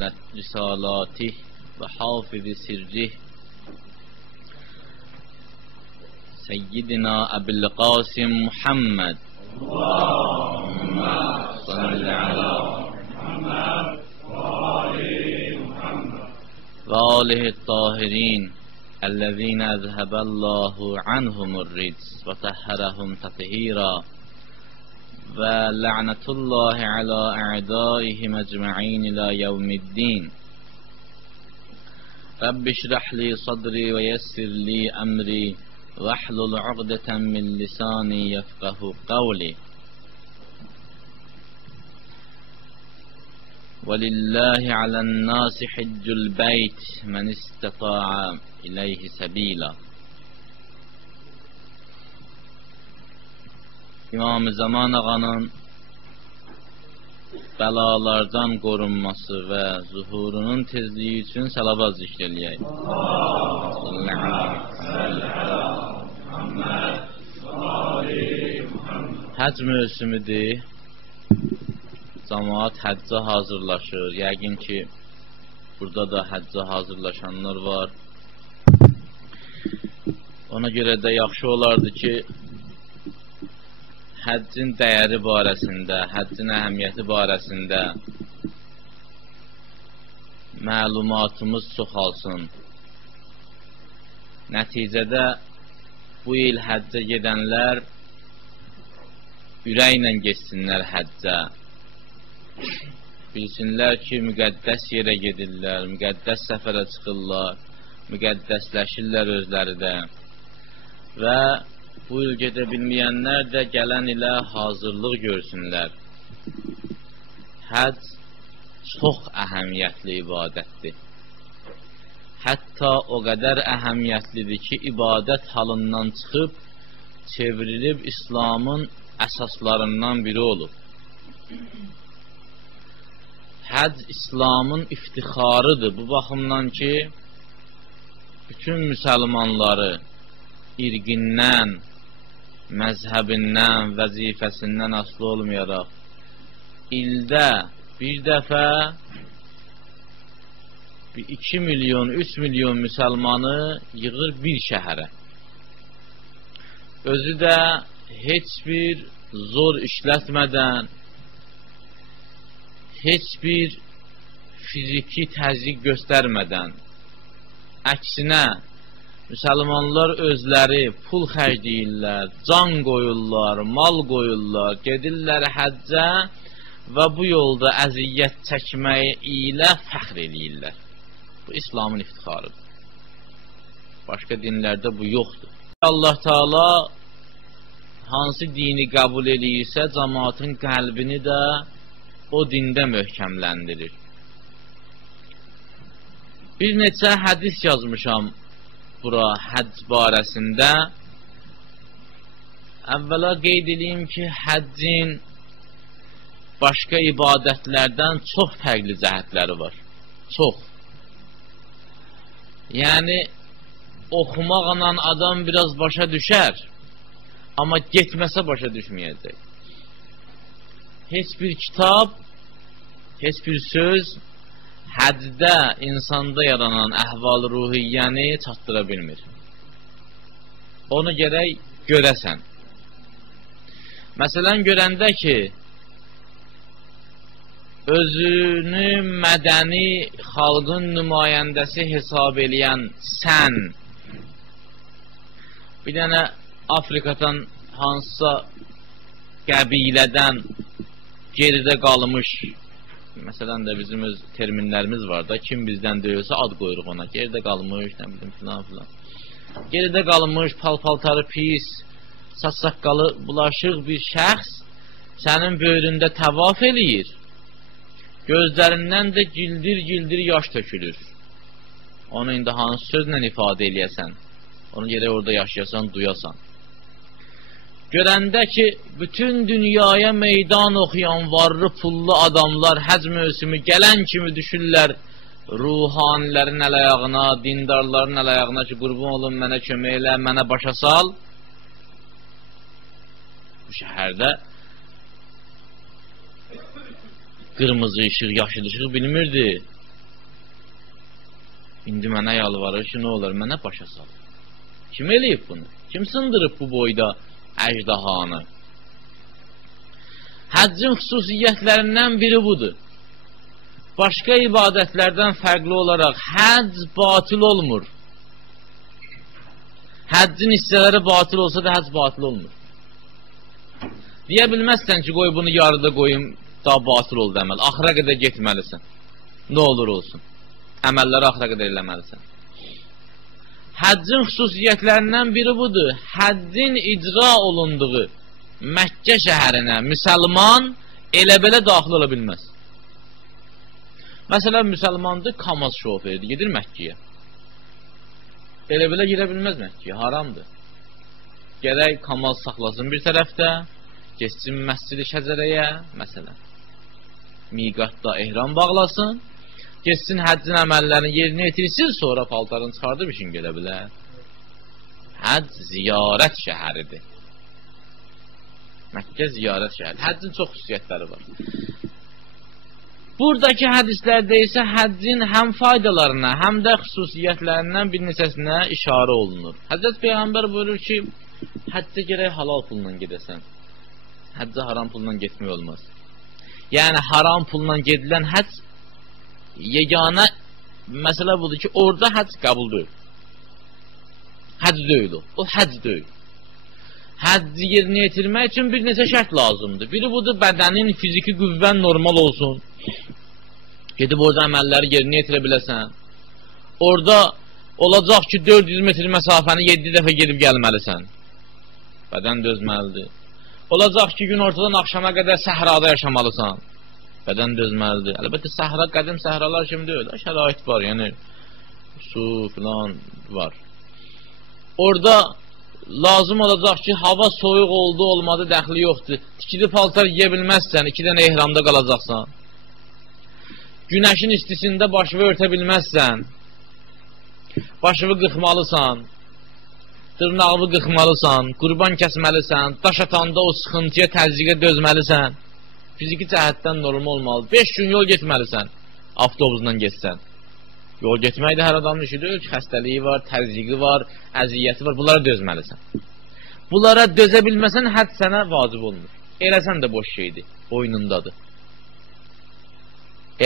رسالاته وحافظ سره سيدنا أبي القاسم محمد اللهم صل على محمد وآله الطاهرين الذين أذهب الله عنهم الرجس وطهرهم تطهيرا ولعنة الله على أعدائهم أجمعين إلى يوم الدين رب اشرح لي صدري ويسر لي أمري واحلل عقدة من لساني يفقه قولي ولله على الناس حج البيت من استطاع إليه سبيلا. İmam-ı Zaman ağanın bəlalardan qorunması və zuhurunun tezliyi üçün salavat zikr eləyək. Həc mövsümüdür. Cəmaət həccə hazırlaşır. Yəqin ki, burada da həccə hazırlaşanlar var. Ona görə də yaxşı olardı ki, həccin dəyəri barəsində, həccin əhəmiyyəti barəsində məlumatımız çoxalsın. Nəticədə bu il həccə gedənlər ürəklə getsinlər həccə. Bilsinlər ki, müqəddəs yerə gedirlər, müqəddəs səfərə çıxırlar, müqəddəsləşirlər özləri də. Və bu il gedə bilməyənlər də gələn ilə hazırlıq görsünlər. Həcc çox əhəmiyyətli ibadətdir. Hətta o qədər əhəmiyyətlidir ki, ibadət halından çıxıb, çevrilib İslamın əsaslarından biri olub. Həcc İslamın iftixarıdır. Bu baxımdan ki, bütün müsəlmanları irqindən, məzhəbindən, vəzifəsindən asılı olmayaraq ildə bir dəfə 2 milyon, 3 milyon müsəlmanı yığır bir şəhərə. Özü də heç bir zor işlətmədən, heç bir fiziki təzyiq göstərmədən, əksinə müsəlmanlar özləri pul xərcləyirlər, can qoyurlar, mal qoyurlar, gedirlər həccə və bu yolda əziyyət çəkməyi ilə fəxr eləyirlər. Bu İslamın iftixarıdır. Başqa dinlərdə bu yoxdur. Allah Teala hansı dini qəbul eləyirsə, cəmaatın qəlbini də o dində möhkəmləndirir. Bir neçə hədis yazmışam bura həcc barəsində. Əvvəla qeyd edeyim ki, həccin başqa ibadətlərdən çox fərqli cəhətləri var. Çox. Yəni, oxumaqla adam biraz başa düşər, amma getməsə başa düşməyəcək. Heç bir kitab, heç bir söz həccdə insanda yaranan əhval-ı ruhiyyəni çatdıra bilmir. Onu gərək görəsən. Məsələn, görəndə ki, özünü mədəni xalqın nümayəndəsi hesab eləyən sən, bir dənə Afrikadan hansısa qəbilədən geridə qalmış, məsələn də bizim öz terminlərimiz var da, kim bizdən döyülsə ad qoyuruq ona, geridə qalmış, nə bilim, filan filan. Geridə qalmış, pal-paltarı pis, saç-saqqalı bulaşıq bir şəxs sənin böyründə təvaf eləyir, gözlərindən də gildir-gildir yaş tökülür. Onu indi hansı sözlə ifadə eləyəsən, onu gerək orada yaşayasan, duyasan. Görəndə ki, bütün dünyaya meydan oxuyan varlı pullu adamlar həc mövsümü gələn kimi düşürlər ruhanilərin əl-ayağına, dindarların əl-ayağına ki, qurban olun, mənə kömək elə, mənə başa sal. Bu şəhərdə qırmızı işıq, yaşıl işıq bilmirdi. İndi mənə yalvarır ki, nə olur, mənə başa sal. Kim eləyib bunu? Kim sındırıb bu boyda əjdahanı? Həccin xüsusiyyətlərindən biri budur. Başqa ibadətlərdən fərqli olaraq həcc batıl olmur. Həccin hissələri batıl olsa da həcc batıl olmur. Deyə bilməzsən ki, qoy bunu yarıda qoyum, daha batıl oldu əməl. Axıra qədər getməlisən. Nə olur olsun. Əməlləri axıra qədər eləməlisən. Həccin xüsusiyyətlərindən biri budur. Həccin icra olunduğu Məkkə şəhərinə müsəlman elə-belə daxil ola bilməz. Məsələn, müsəlmandır, Kamaz şoförüdür, gedir Məkkəyə. Elə-belə girə bilməz Məkkəyə, haramdır. Gərək Kamaz saxlasın bir tərəfdə, geçsin Məscid-i Şəcərəyə, məsələn. Miqatda ehram bağlasın, geçsin həccin əməllərini yerinə yetirsin, sonra paltarını çıxardıb işin gələ bilər. Həcc ziyarət şəhəridir. Məkkə ziyarət şəhəri. Həccin çox xüsusiyyətləri var. Buradakı hədislərdə isə həccin həm faydalarına, həm də xüsusiyyətlərindən bir neçəsinə işarə olunur. Həzrət Peyğəmbər buyurur ki, həccə gərək halal pulla gedəsən. Həccə haram pulla getmək olmaz. Yəni, haram pulla gedilən həcc yeganə məsələ budur ki, orada həcc qəbul deyil. Həcc deyil o. O həcc deyil. Həcci yerinə yetirmək üçün bir neçə şərt lazımdır. Biri budur, bədənin, fiziki qüvvən normal olsun. Gedib orada əməlləri yerinə yetirə biləsən. Orada olacaq ki, 400 metr məsafəni 7 dəfə gedib gəlməlisən. Bədən dözməlidir. Olacaq ki, gün ortadan axşama qədər səhrada yaşamalısan. Bədən dözməlidir. Əlbəttə, səhra, qədim səhralar kimi deyil. Şərait var, yəni su filan var. Orada lazım olacaq ki, hava soyuq oldu, olmadı, dəxli yoxdur. Tikili paltar yiyə bilməzsən, 2 dənə ehramda qalacaqsan. Günəşin istisində başını örtə bilməzsən. Başını qıxmalısan. Dırnağını qıxmalısan. Qurban kəsməlisən. Daş atanda o sıxıntıya, təzyiqə dözməlisən. Fiziki cəhətdən normal olmalı. 5 gün yol getməlisən. Avtobusla getsən. Yol getmək də hər adamın işi deyil ki, xəstəliyi var, təzyiqi var, əziyyəti var. Bunlara dözməlisən. Bunlara dözə bilməsən, həcc sənə vacib olmur. Eləsən də boş şeydir, boynundadır.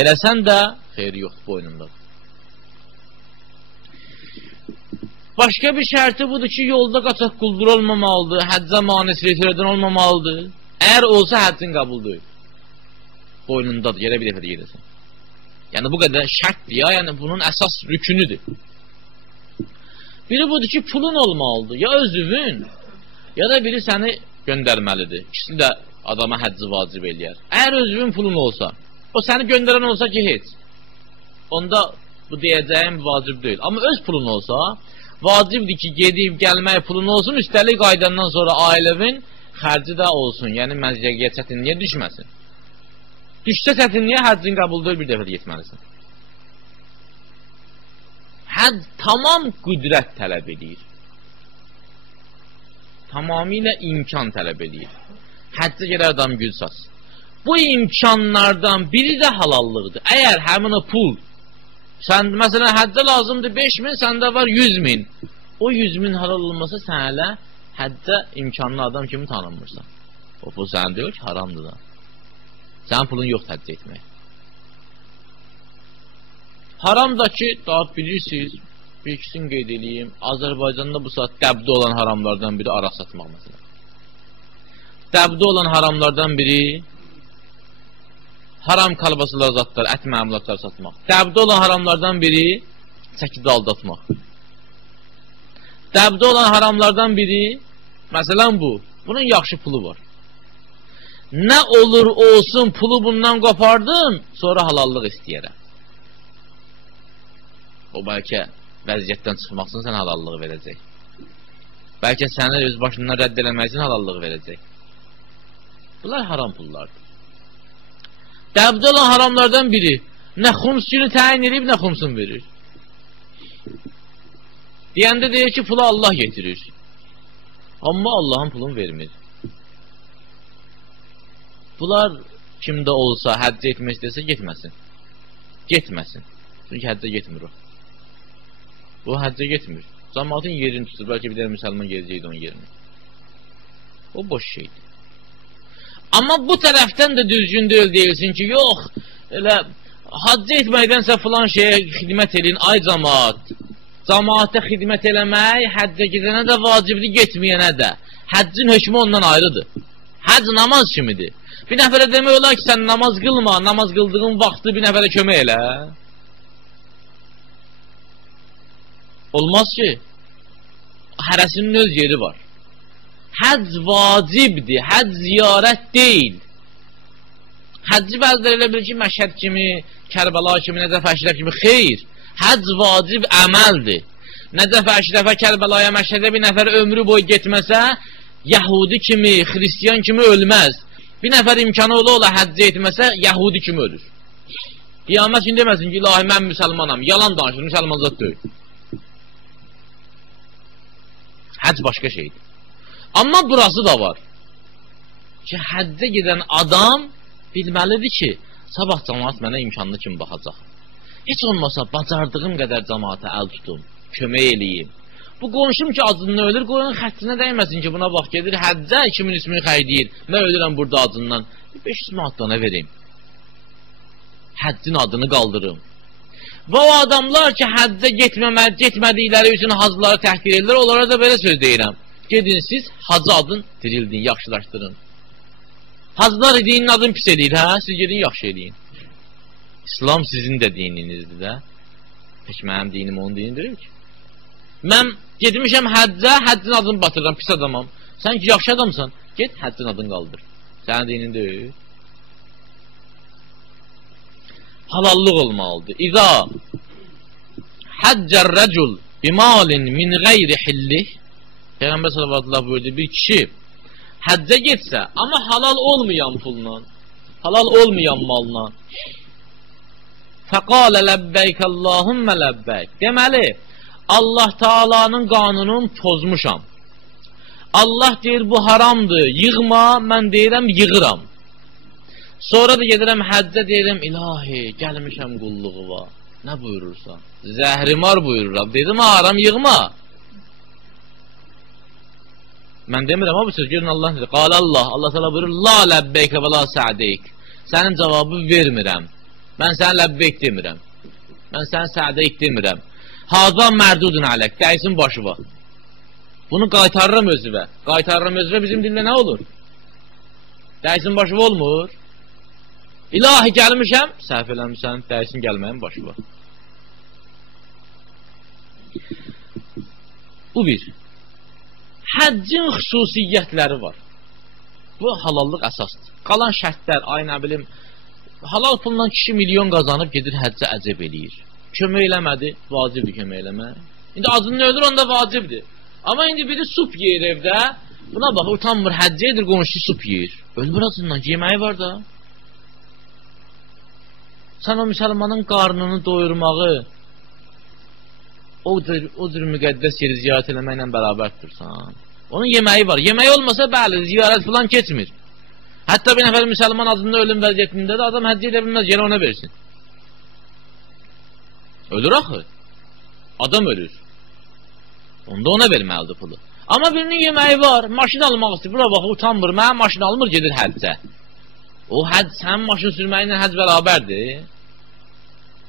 Eləsən də xeyri yoxdur, boynundadır. Başqa bir şərti budur ki, yolda qaçaq quldur olmamalıdır, həccə manislik törədən olmamalıdır. Əgər olsa, həccin qəbul deyil. Boynundadır, yerə bir dəfə də gedəsən. Yəni, bu qədər şərtdir ya, yəni bunun əsas rükünüdür. Biri budur ki, pulun olmalıdır, ya özüvün, ya da biri səni göndərməlidir. İkisi də adama həcci vacib eləyər. Əgər özüvün pulun olsa, o səni göndərən olsa ki, heç. Onda bu deyəcəyim vacib deyil. Amma öz pulun olsa, vacibdir ki, gedib, gəlmək pulun olsun, üstəlik qaydandan sonra ailəvin xərci də olsun, yəni məziyyəyə, çətinliyə düşməsin. Düşsə çətinliyə həccin qəbuldur, bir dəfə də getməlisən. Həcc tamam qüdrət tələb edir. Tamamilə imkan tələb edir. Həccə gələr adam gül satsın. Bu imkanlardan biri də halallıqdır. Əgər həmin o pul, sən, məsələn, həccə lazımdır 5.000, səndə var 100.000. O 100.000 halal olmasa sən hələ həccə imkanlı adam kimi tanınmırsan. O pul sən deyil ki, haramdır da. Sənin pulun yoxdur həccə etmək. Haramdakı, daha bilirsiniz, bir ikisini qeyd edeyim, Azərbaycanda bu saat dəbdə olan haramlardan biri araq satmaq məsələn. Dəbdə olan haramlardan biri haram kalbasılar zatlar, ət məmulatlar satmaq. Dəbdə olan haramlardan biri çəkidə aldatmaq. Dəbdə olan haramlardan biri, məsələn bu, bunun yaxşı pulu var. Nə olur olsun pulu bundan qopardım, sonra halallıq istəyərəm. O bəlkə vəziyyətdən çıxmaq üçün sən halallığı verəcək. Bəlkə səni öz başından rədd eləmək üçün halallığı verəcək. Bunlar haram pullardır. Dəbdə olan haramlardan biri nə xumsunu təyin edib, nə xumsun verir. Deyəndə deyir ki, pulu Allah getirir. Amma Allahın pulunu vermir. Bunlar kimdə olsa, həccə etmək istəsə, getməsin. Getməsin. Çünki həccə getmir o. Bu həccə getmir. Cəmaatın yerini tutur. Bəlkə bir dənə müsəlman gedəcəkdi onun yerini. O boş şeydir. Amma bu tərəfdən də düzgün deyil deyilsin ki, yox, elə hacc etməkdənsə filan şeyə xidmət edin, ay cəmaat. Cəmaata xidmət eləmək həccə gedənə də vacibdir, getməyənə də. Həccin hökmü ondan ayrıdır. Həcc namaz kimidir. Bir nəfərə demək olar ki, sən namaz qılma, namaz qıldığın vaxtı bir nəfərə kömək elə. Olmaz ki, hərəsinin öz yeri var. Həcc vacibdir, həcc ziyarət deyil. Həcci bəzilər elə bilir ki, Məşhəd kimi, Kərbəla kimi, Nəcəf Əşrəf kimi, xeyr. Həcc vacib əməldir. Nəcəf Əşrəfə, Kərbəlaya, Məşhədə bir nəfər ömrü boyu getməsə, Yəhudi kimi, Xristiyan kimi ölməz. Bir nəfər imkanı ola həccə etməsə, Yəhudi kimi ölür. Qiyamət üçün deməsin ki, ilahi mən müsəlmanam, yalan danışır, müsəlman zat deyil. Həcc başqa şeydir. Amma burası da var ki, həccə gedən adam bilməlidir ki, sabah cəmaat mənə imkanlı kimi baxacaq. Heç olmasa bacardığım qədər cəmaata əl tutum, kömək eləyim. Bu qonşum ki, acından ölür, qoyun xəttinə dəyməsin ki, buna bax, gedir həccə, 2000 ismini xəydiyir, mən ölürəm burada acından, 500 manatdan vereyim. Həccin adını qaldırım. Və o adamlar ki, həccə getmədikləri üçün hacıları təhqir edirlər, onlara da belə söz deyirəm. Gedin siz, hacı adın dirildin, yaxşılaşdırın. Hacılar dinin adını pis eləyir, hə? Siz gedin, yaxşı eləyin. İslam sizin də dininizdir də. Peki mənim dinim onun dinidir ki. Mən gedmişəm həccə, həccin adını batırıram, pis adamam. Sən ki, yaxşı adamsan, get, həccin adını qaldır. Sənin dinin deyil. Halallıq olmalıdır. İza həccər rəcul bimalin min qeyri hillih. Peyğəmbər sallallahu buyurdu, bir kişi həccə getsə, amma halal olmayan pulla, halal olmayan malla, fəqalə ləbbəyk Allahümmə ləbbəyk. Deməli, Allah Taala'nın qanununu pozmuşam. Allah deyir, bu haramdır, yığma, mən deyirəm, yığıram. Sonra da gedirəm həccə, deyirəm, ilahi, gəlmişəm qulluğuva. Nə buyurursa? Zəhrimar buyururam. Dedim, haram, yığma. Mən demirəm, bu söz, görün Allah deyir. Qal Allah, Allah Teala buyurur, la ləbbeyk və la sə'deyk. Sənin cavabı vermirəm. Mən sənə ləbbeyk demirəm. Mən sənə sə'deyk demirəm. Hazan mərdudun ələk, dəysin başıva. Bunu qaytarıram özüvə. Qaytarıram özüvə bizim dildə nə olur? Dəysin başıva olmur. İlahi gəlmişəm, səhv eləmişsən, dəysin gəlməyəm başıva. Bu bir. Həccin xüsusiyyətləri var. Bu halallıq əsasdır. Qalan şərtlər, ay nə bilim, halal pulla kişi milyon qazanıb gedir həccə əcəb eləyir. Kömək eləmədi, vacibdir kömək eləmək. İndi acından ölür, onda vacibdir. Amma indi biri sup yeyir evdə, buna bax, utanmır, həccə edir, qonşu sup yeyir. Ölmür acından, yeməyi var da. Sən o müsəlmanın qarnını doyurmağı o cür müqəddəs yeri ziyarət eləməklə bərabərdirsən. Onun yeməyi var. Yeməyi olmasa, bəli, ziyarət filan keçmir. Hətta bir nəfər müsəlman adında ölüm vəziyyətində də adam həccə edə bilməz, yenə ona versin. Ölür axı. Adam ölür. Onda ona verməlidir pulu. Amma birinin yeməyi var, maşın almaq istəyir. Bura bax, utanmır, mənim maşın almır, gedir həccə. O həcc, sənin maşın sürməyinlə həcc bərabərdir.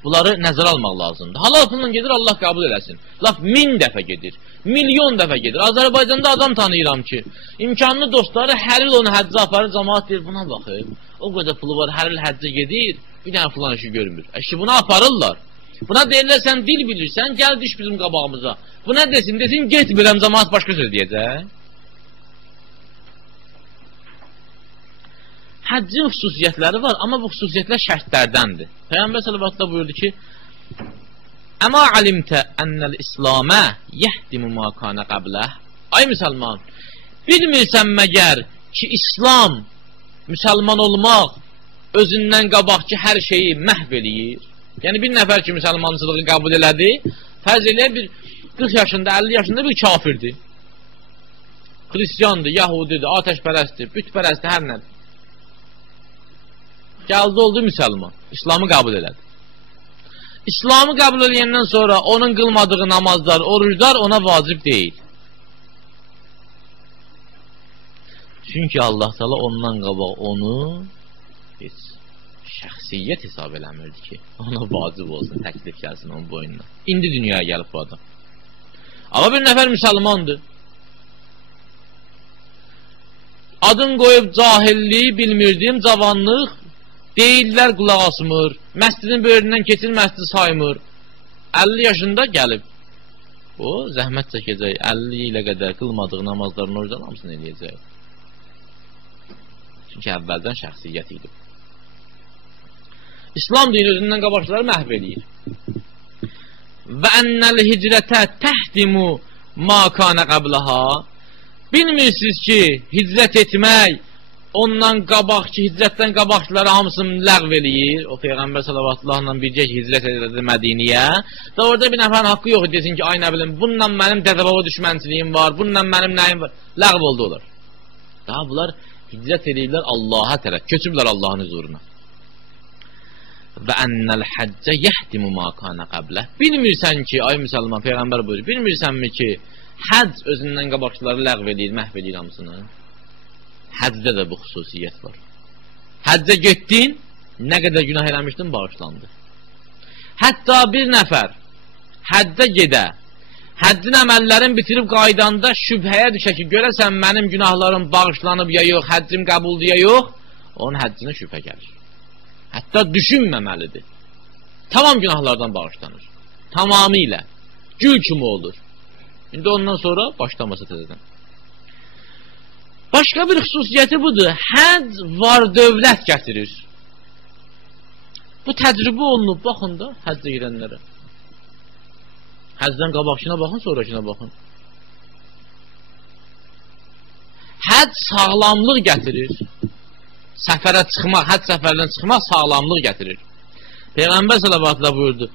Bunları nəzərə almaq lazımdır. Halal pulla gedir, Allah qəbul eləsin. Laf 1000 dəfə gedir, milyon dəfə gedir. Azərbaycanda adam tanıyıram ki, imkanlı dostları hər il onu həccə aparır, cəmaat deyir, buna baxır. O qədər pulu var, hər il həccə gedir, bir dənə filan işi görmür. Bunu aparırlar. Buna deyirlər, sən dil bilirsən, gəl düş bizim qabağımıza. Bu nə desin, getmirəm, cəmaat başqa söz deyəcək. Həccin xüsusiyyətləri var, amma bu xüsusiyyətlər şərtlərdəndir. Peyğəmbər sallallahu buyurdu ki, Əmə alimtə ənəl İslamə yəhdimu ma kana qabləh. Ay müsəlman, bilmirsən məgər ki, İslam, müsəlman olmaq özündən qabaq ki, hər şeyi məhv eləyir. Yəni, bir nəfər ki, müsəlmancılığı qəbul elədi, fərz eləyər bir 40 yaşında, 50 yaşında bir kafirdir. Xristiyandır, Yahudidir, atəşpərəstdir, bütpərəstdir, hər nədir. Gəldi oldu müsəlman, İslamı qəbul elədi. İslamı qəbul edəndən sonra onun qılmadığı namazlar, oruclar ona vacib deyil. Çünki Allah Teala ondan qabaq onu heç şəxsiyyət hesab eləmirdi ki, ona vacib olsun, təklif gəlsin onun boynuna. İndi dünyaya gəlib bu adam. Amma bir nəfər müsəlmandır. Adın qoyub cahillik, bilmirdim, cavanlıq, deyirlər qulaq asmır, məscidin böyründən keçir, məscidi saymır. 50 yaşında gəlib. O, zəhmət çəkəcək, 50 ilə qədər qılmadığı namazların orucdan hamısını eləyəcək. Çünki əvvəldən şəxsiyyət idi. İslam dini özündən qabaqçıları məhv eləyir. Və ennəl hicrətə təhdimu ma kana qablaha. Bilmirsiniz ki, hicrət etmək ondan qabaqçı, hicrətdən qabaqçıları hamısını ləğv eləyir. O Peyğəmbər sallallahu bircə hicrət edirdi Mədiniyə. Da orada bir nəfərin haqqı yox desin ki, ay nə bilim, bununla mənim dədə-baba düşmənçiliyim var, bununla mənim nəyim var. Ləğv oldu olur. Daha bunlar hicrət edirlər Allaha tərəf, köçüblər Allahın huzuruna. Və ennəl həccə yəhdimu ma kana qablə. Bilmirsən ki, ay müsəlman, Peyğəmbər buyurur, bilmirsənmi ki, həcc özündən qabaqçıları ləğv edir, məhv edir hamısını. Həccdə də bu xüsusiyyət var. Həccə getdin, nə qədər günah eləmişdin, bağışlandı. Hətta bir nəfər həccə gedə, həccin əməllərini bitirib qaydanda şübhəyə düşə ki, görəsən mənim günahlarım bağışlanıb ya yox, həccim qəbuldur ya yox, onun həccinə şübhə gəlir. Hətta düşünməməlidir. Tamam günahlardan bağışlanır. Tamamilə. Gül kimi olur. İndi ondan sonra başlamasa təzədən. Başqa bir xüsusiyyəti budur. Həcc var dövlət gətirir. Bu təcrübə olunub. Baxın da həccə girənlərə. Həccdən qabaqçına baxın, sonrakına baxın. Həcc sağlamlıq gətirir. Səfərə çıxmaq, həcc səfərdən çıxmaq sağlamlıq gətirir. Peyğəmbər sallallahu buyurdu.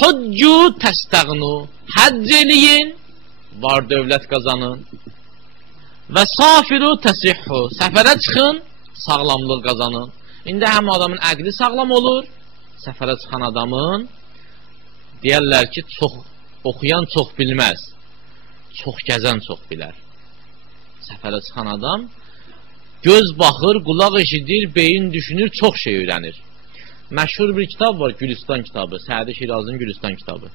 Hüccü təstəğnu. Həcc eləyin, var dövlət qazanın. Və safiru təsihhu. Səfərə çıxın, sağlamlıq qazanın. İndi həm adamın əqli sağlam olur, səfərə çıxan adamın deyərlər ki, çox oxuyan çox bilməz, çox gəzən çox bilər. Səfərə çıxan adam göz baxır, qulaq eşidir, beyin düşünür, çox şey öyrənir. Məşhur bir kitab var, Gülüstan kitabı, Sədi Şirazın Gülüstan kitabı.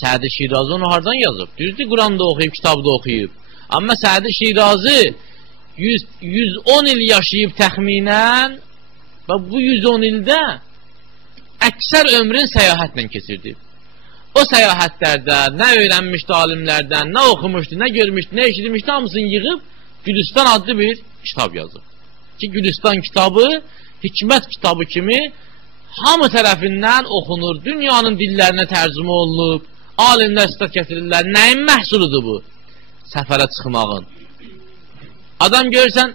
Sədi Şirazi onu hardan yazıb? Düzdür, Quranda oxuyub, kitabda oxuyub. Amma Sədi Şirazi 110 il yaşayıb təxminən və bu 110 ildə əksər ömrün səyahətlə keçirdi. O səyahətlərdə nə öyrənmişdi alimlərdən, nə oxumuşdu, nə görmüşdü, nə eşitmişdi, hamısını yığıb Gülüstan adlı bir kitab yazıb. Ki Gülüstan kitabı hikmət kitabı kimi hamı tərəfindən oxunur, dünyanın dillərinə tərcümə olunub, alimlər istat gətirirlər. Nəyin məhsuludur bu? Səfərə çıxmağın. Adam görürsən,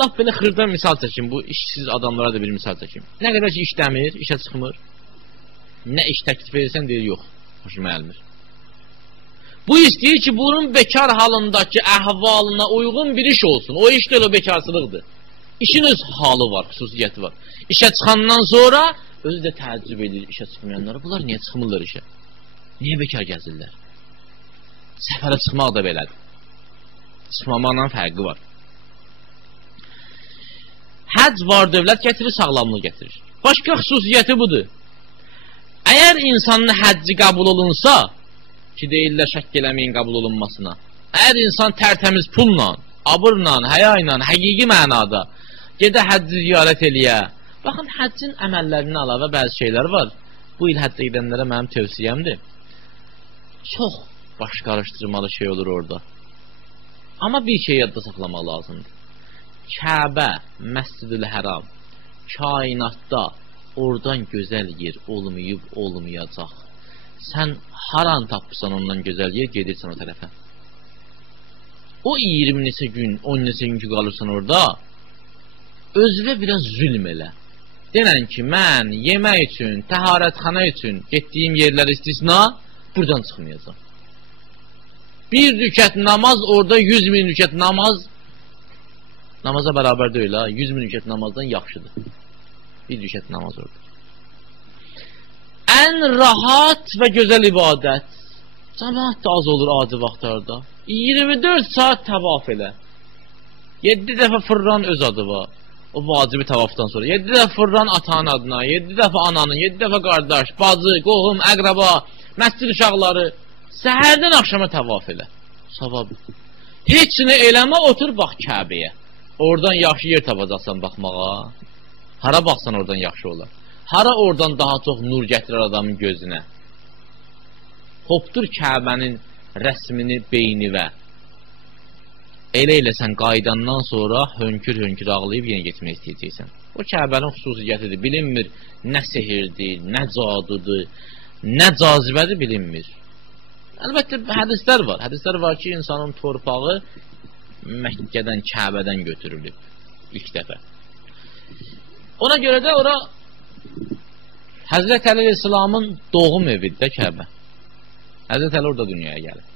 laf belə xırda misal çəkim, bu işsiz adamlara da bir misal çəkim. Nə qədər ki işləmir, işə çıxmır, nə iş təklif edirsən deyir, yox, hoşuma gəlmir. Bu istəyir ki, bunun bekar halındakı əhvalına uyğun bir iş olsun. O iş deyil, o bekarsılıqdır. İşin öz halı var, xüsusiyyəti var. İşə çıxandan sonra özü də təəccüb edir işə çıxmayanlara. Bunlar niyə çıxmırlar işə? Niyə bekar gəzirlər? Səfərə çıxmaq da belədir. Çıxmamaqla fərqi var. Həcc var dövlət gətirir, sağlamlıq gətirir. Başqa xüsusiyyəti budur. Əgər insanın həcci qəbul olunsa, ki deyirlər şəkk eləməyin qəbul olunmasına, əgər insan tərtəmiz pulla, abırla, həya ilə, həqiqi mənada gedə həcci ziyarət eləyə. Baxın, həccin əməllərinə əlavə bəzi şeylər var. Bu il həccə gedənlərə mənim tövsiyəmdir. Çox baş qarışdırmalı şey olur orada. Amma bir şey yadda saxlamaq lazımdır. Kəbə, Məscid-ül Həram, kainatda oradan gözəl yer olmayıb, olmayacaq. Sən haran tapırsan ondan gözəl yer, gedirsən o tərəfə. O 20 neçə gün, 10 neçə gün ki qalırsan orada, özünə biraz zülm elə. Denən ki, mən yemək üçün, təharətxana üçün getdiyim yerlər istisna, buradan çıxmayacaq. Bir rükət namaz orada 100 min rükət namaz namaza bərabər deyil ha, 100 min rükət namazdan yaxşıdır. Bir rükət namaz orada. ən rahat və gözəl ibadət. Cəmaət da az olur adi vaxtlarda. 24 saat təvaf elə. 7 dəfə fırlan öz adı var. O vacibi təvafdan sonra. 7 dəfə fırlan atanın adına, 7 dəfə ananın, 7 dəfə qardaş, bacı, qohum, əqraba, məscid uşaqları. Səhərdən axşama təvaf elə. Savab. Heç nə eləmə, otur bax Kəbəyə. Oradan yaxşı yer tapacaqsan baxmağa. Hara baxsan oradan yaxşı olar. Hara oradan daha çox nur gətirir adamın gözünə. Hopdur Kəbənin rəsmini beynivə. Elə sən qaydandan sonra hönkür-hönkür ağlayıb yenə getmək istəyəcəksən. O Kəbənin xüsusiyyətidir. Bilinmir nə sehirdir, nə cadudur, nə cazibədir bilinmir. Əlbəttə hədislər var. Hədislər var ki, insanın torpağı Məkkədən, Kəbədən götürülüb ilk dəfə. Ona görə də ora Həzrət Əli İslamın doğum evidir Kəbə. Həzrət Əli orada dünyaya gəlir.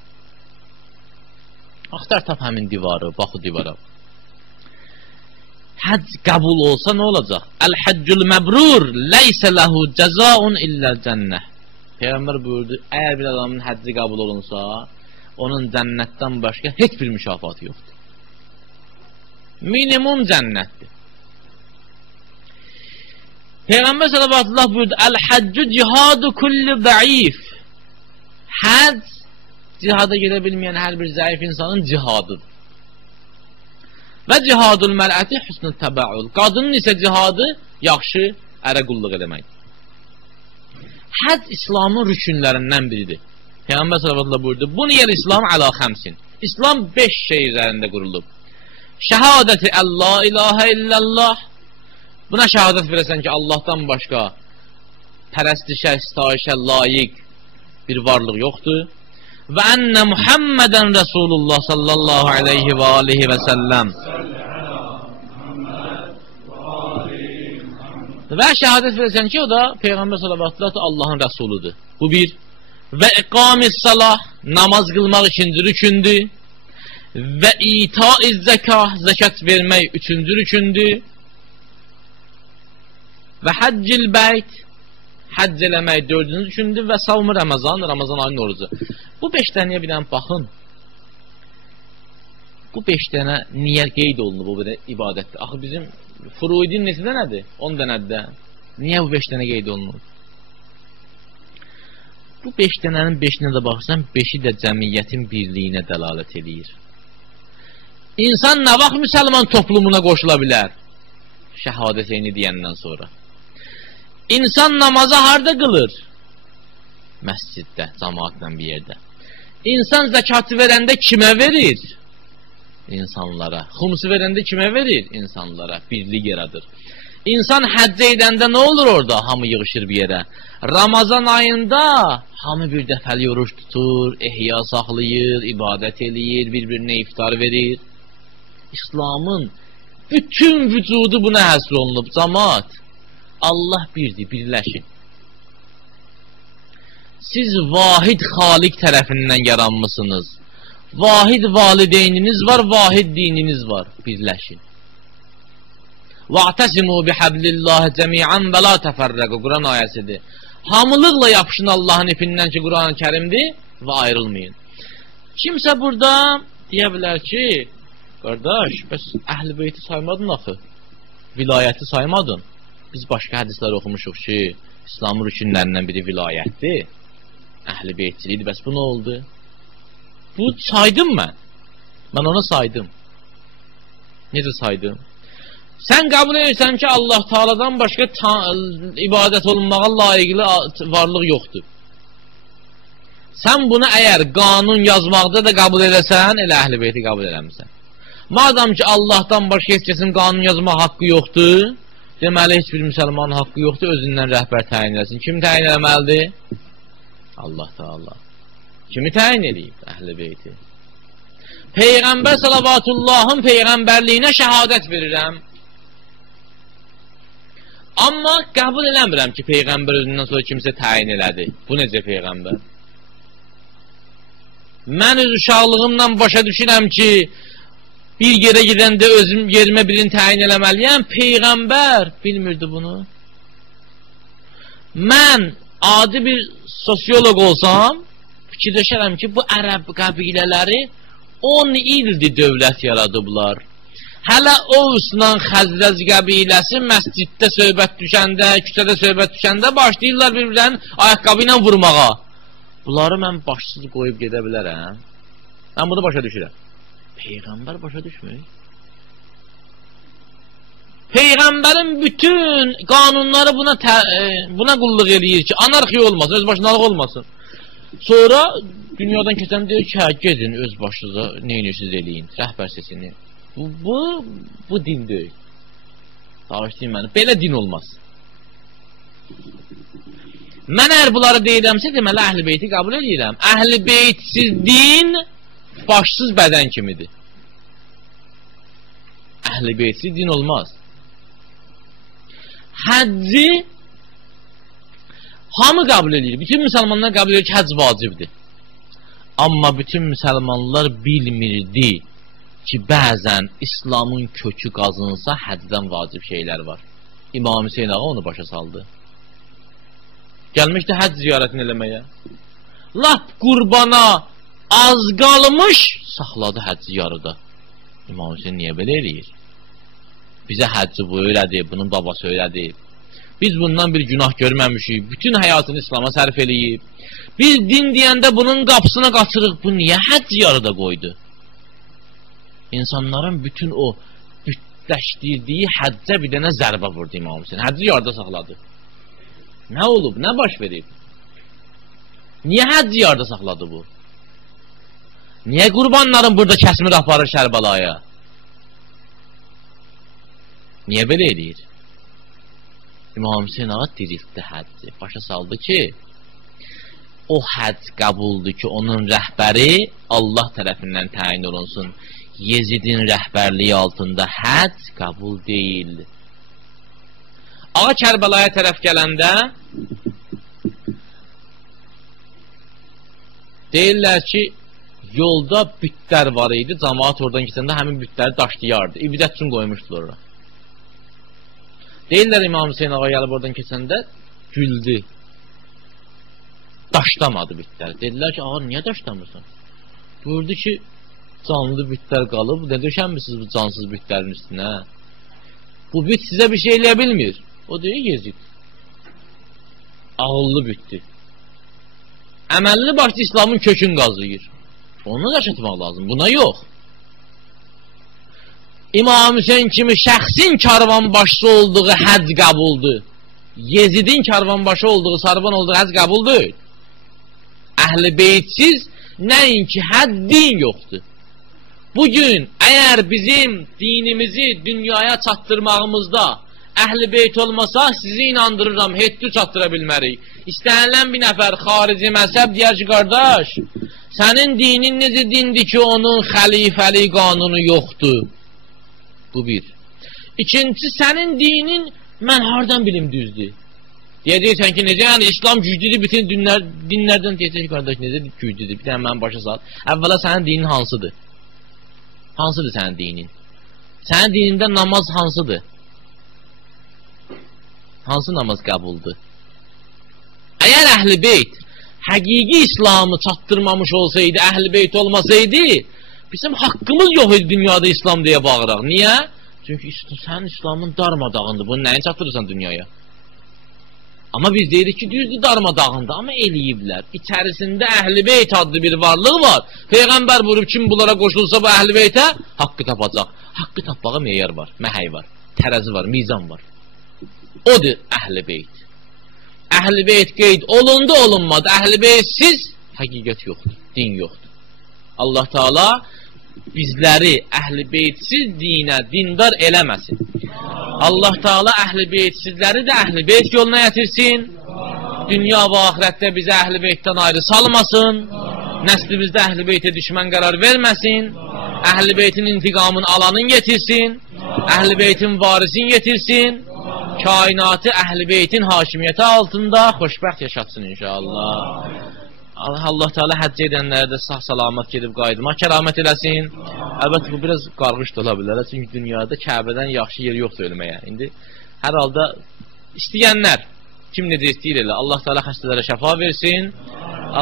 Axtar tap həmin divarı, baxı divara. Həcc qəbul olsa nə olacaq? Əl-həccül məbrur leysə ləhu cəzaun illəl cənnə. Peyğəmbər buyurdu, əgər bir adamın həcci qəbul olunsa, onun cənnətdən başqa heç bir mükafatı yoxdur. Minimum cənnətdir. Peyğəmbər sallallahu buyurdu, Əl-həccü cihadu kulli zəif. Həcc cihada gedə bilməyən hər bir zəif insanın cihadıdır. Və cihadul mərəti husnul təbəul. Qadının isə cihadı yaxşı ərə qulluq eləmək. Həcc İslamın rükünlərindən biridir. Peyğəmbər sallallahu buyurdu, Buniyel İslam əla xəmsin. İslam 5 şey üzərində qurulub. Şəhadəti əllə ilahə illəllah. Buna şəhadət verəsən ki, Allahdan başqa pərəstişə, istayişə layiq bir varlıq yoxdur. Və ənə Muhammədən Rəsulullah sallallahu aleyhi və aleyhi və səlləm. Və şəhadət verəsən ki, o da Peyğəmbər sallallahu Allahın Rəsuludur. Bu bir. Və iqamis salah, namaz qılmaq ikinci rükündür. Və itaiz zəkah, zəkat vermək üçüncü rükündür. Və həccil bəyt, həcc eləmək dördüncü rükündür. Və savmı Ramazan, Ramazan ayının orucu. Bu 5 dənəyə bir dənə baxın. Bu 5 dənə niyə qeyd olunub o belə ibadətdir? Axı bizim Furuidin neçə dənədir? 10 dənədir. Niyə bu 5 dənə qeyd olunub? Bu 5 dənənin 5-nə də baxırsan, 5-i də cəmiyyətin birliyinə dəlalət edir. İnsan nə vaxt müsəlman toplumuna qoşula bilər? Şəhadəteyni deyəndən sonra. İnsan namazı harda qılır? Məsciddə, cəmaatla bir yerdə. İnsan zəkatı verəndə kimə verir? İnsanlara. Xumsu verəndə kimə verir? İnsanlara. Birlik yaradır. İnsan həcc edəndə nə olur orada? Hamı yığışır bir yerə. Ramazan ayında hamı bir dəfəli oruç tutur, ehya saxlayır, ibadət eləyir, bir-birinə iftar verir. İslamın bütün vücudu buna həsr olunub. Cəmaat, Allah birdir, birləşin. Siz vahid xaliq tərəfindən yaranmısınız. Vahid valideyniniz var, vahid dininiz var. Birləşin. وَاَعْتَسِمُوا بِحَبْلِ اللّٰهِ جَمِيعًا وَلَا تَفَرَّقُوا Quran ayəsidir. Hamılıqla yapışın Allahın ipindən ki, Quran-ı Kərimdir və ayrılmayın. Kimsə burada deyə bilər ki, qardaş, bəs əhl-i beyti saymadın axı, vilayəti saymadın. Biz başqa hədislər oxumuşuq ki, İslamın rükünlərindən biri vilayətdir, əhl-i beytçilidir, bəs bu nə oldu? Bu saydım mən. Mən ona saydım. Necə saydım? Sən qəbul edirsən ki, Allah Taala'dan başqa ibadət olunmağa layiqli varlıq yoxdur. Sən bunu əgər qanun yazmaqda da qəbul edəsən, elə əhl-i beyti qəbul eləmirsən. Madam ki, Allahdan başqa heç kəsin qanun yazmaq haqqı yoxdur, deməli, heç bir müsəlmanın haqqı yoxdur, özündən rəhbər təyin eləsin. Kim təyin eləməlidir? Allah Taala. Kimi təyin eləyib? Əhl-i beyti. Peyğəmbər salavatullahın peyğəmbərliyinə şəhadət verirəm. Amma qəbul eləmirəm ki, Peyğəmbər özündən sonra kimsə təyin elədi. Bu necə Peyğəmbər? Mən öz uşaqlığımla başa düşürəm ki, bir yerə gedəndə özüm yerimə birini təyin eləməliyəm. Peyğəmbər bilmirdi bunu. Mən adi bir sosiolog olsam, fikirləşərəm ki, bu ərəb qəbilələri 10 ildir dövlət yaradıblar. Hələ Oğuzla Xəzrəc qəbiləsi məsciddə söhbət düşəndə, küçədə söhbət düşəndə başlayırlar bir-birlərin ayaqqabı ilə vurmağa. Bunları mən başsız qoyub gedə bilərəm. Mən bunu başa düşürəm. Peyğəmbər başa düşmür. Peyğəmbərin bütün qanunları buna qulluq eləyir ki, anarxiya olmasın, özbaşınalıq olmasın. Sonra dünyadan keçən deyir ki, hə, gedin öz başınıza neyinirsiniz eləyin, rəhbər sesini. Bu din deyil. Bağışlayın məni, belə din olmaz. Mən əgər bunları deyiləmsə, deməli əhl-i beyti qəbul edirəm. Əhl-i beytsiz din başsız bədən kimidir. Əhl-i beytsiz din olmaz. Həcci hamı qəbul edir. Bütün müsəlmanlar qəbul edir ki, həcc vacibdir. Amma bütün müsəlmanlar bilmirdi ki, bəzən İslamın kökü qazınsa həccdən vacib şeylər var. İmam Hüseyin ağa onu başa saldı. Gəlmişdi həcc ziyarətini eləməyə. Lap qurbana az qalmış saxladı həcc yarıda. İmam Hüseyin niyə belə eləyir? Bizə həcci bu öyrədi, bunun babası öyrədi. Biz bundan bir günah görməmişik. Bütün həyatını İslama sərf eləyib. Biz din deyəndə bunun qapısına qaçırıq. Bu niyə həcc yarıda qoydu? İnsanların bütün o bütləşdirdiyi həccə bir dənə zərbə vurdu İmam Hüseyin. Həcci yarıda saxladı. Nə olub? Nə baş verib? Niyə həcci yarıda saxladı bu? Niyə qurbanların burada kəsmir aparır Kərbalaya? Niyə belə edir? İmam Hüseyin ağa diriltdi həcci. Başa saldı ki, o həcc qəbuldur ki, onun rəhbəri Allah tərəfindən təyin olunsun. Yezidin rəhbərliyi altında həcc qəbul deyil. Ağa Kərbalaya tərəf gələndə deyirlər ki, yolda bütlər var idi. Cəmaat oradan keçəndə həmin bütləri daşlayardı. İbadət üçün qoymuşdular ora. Deyirlər İmam Hüseyin ağa gəlib oradan keçəndə güldü. Daşlamadı bütləri. Dedilər ki, ağa niyə daşlamırsan? Buyurdu ki, canlı bütlər qalıb. Nə döşənmişsiniz bu cansız bütlərin üstünə? Bu büt sizə bir şey eləyə bilmir. O deyir, Yezid. Ağıllı bütdür. Əməlli başlı İslamın kökün qazıyır. Onu yaşatmaq lazım. Buna yox. İmam Hüseyin kimi şəxsin karvanbaşı olduğu həcc qəbuldur. Yezidin karvanbaşı olduğu, sarban olduğu həcc qəbuldur. Əhl-i beytsiz nəinki həcc din yoxdur. Bugün əgər bizim dinimizi dünyaya çatdırmağımızda əhl-i beyt olmasa, sizi inandırıram, heddü çatdıra bilmərik. İstənilən bir nəfər xarici məzhəb deyər ki, qardaş, sənin dinin necə dindir ki, onun xəlifəli qanunu yoxdur? Bu bir. İkincisi, sənin dinin mən hardan bilim düzdür? Deyəcəksən ki, necə? Yəni, İslam güclüdür, bütün dinlərdən deyəcək ki, qardaş, necə güclüdür? Bir dənə mən başa sal. Əvvəla sənin dinin hansıdır? Hansıdır sənin dinin? Sənin dinində namaz hansıdır? Hansı namaz qəbuldur? Əgər əhl-i beyt həqiqi İslamı çatdırmamış olsaydı, əhl-i beyt olmasaydı, bizim haqqımız yox idi dünyada İslam deyə bağıraq. Niyə? Çünki sənin İslamın darmadağındır. Bunu nəyin çatdırırsan dünyaya? Amma biz deyirik ki, düzdür darmadağındır, amma eləyiblər. İçərisində əhl-i beyt adlı bir varlıq var. Peyğəmbər buyurub, kim bunlara qoşulsa bu əhl-i beytə, haqqı tapacaq. Haqqı tapmağa meyar var, məhəy var, tərəzi var, mizan var. Odur əhl-i beyt. Əhl-i beyt qeyd olundu, olunmadı. Əhl-i beytsiz həqiqət yoxdur, din yoxdur. Allah Teala bizləri əhl-i beytsiz dinə dindar eləməsin. Allah Teala əhl-i beytsizləri də əhl-i beyt yoluna yetirsin. Dünya və axirətdə bizə əhl-i beytdən ayrı salmasın. Nəslimizdə əhl-i beytə düşmən qərar verməsin. Əhl-i beytin intiqamını alanın yetirsin. Əhl-i beytin varisin yetirsin. Kainatı əhl-i beytin hakimiyyəti altında xoşbəxt yaşatsın inşallah. Allah Teala həcc edənlərə də sağ-salamat gedib qayıdmaq kəramət eləsin. Əlbəttə bu biraz qarğış da ola bilər. Çünki dünyada Kəbədən yaxşı yer yoxdur ölməyə. İndi hər halda istəyənlər Kim necə istəyir elə. Allah Teala xəstələrə şəfa versin.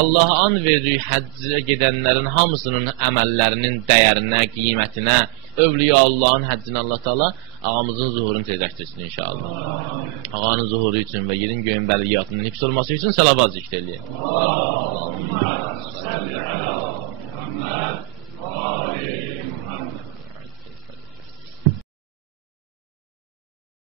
Allah an verdiyi həccə gedənlərin hamısının əməllərinin dəyərinə, qiymətinə, övliya Allahın həccinə Allah Teala ağamızın zuhurunu tezləşdirsin inşallah. Ağanın zuhuru üçün və yerin göyün bəliyyatının hifz olması üçün salavat zikr eləyək.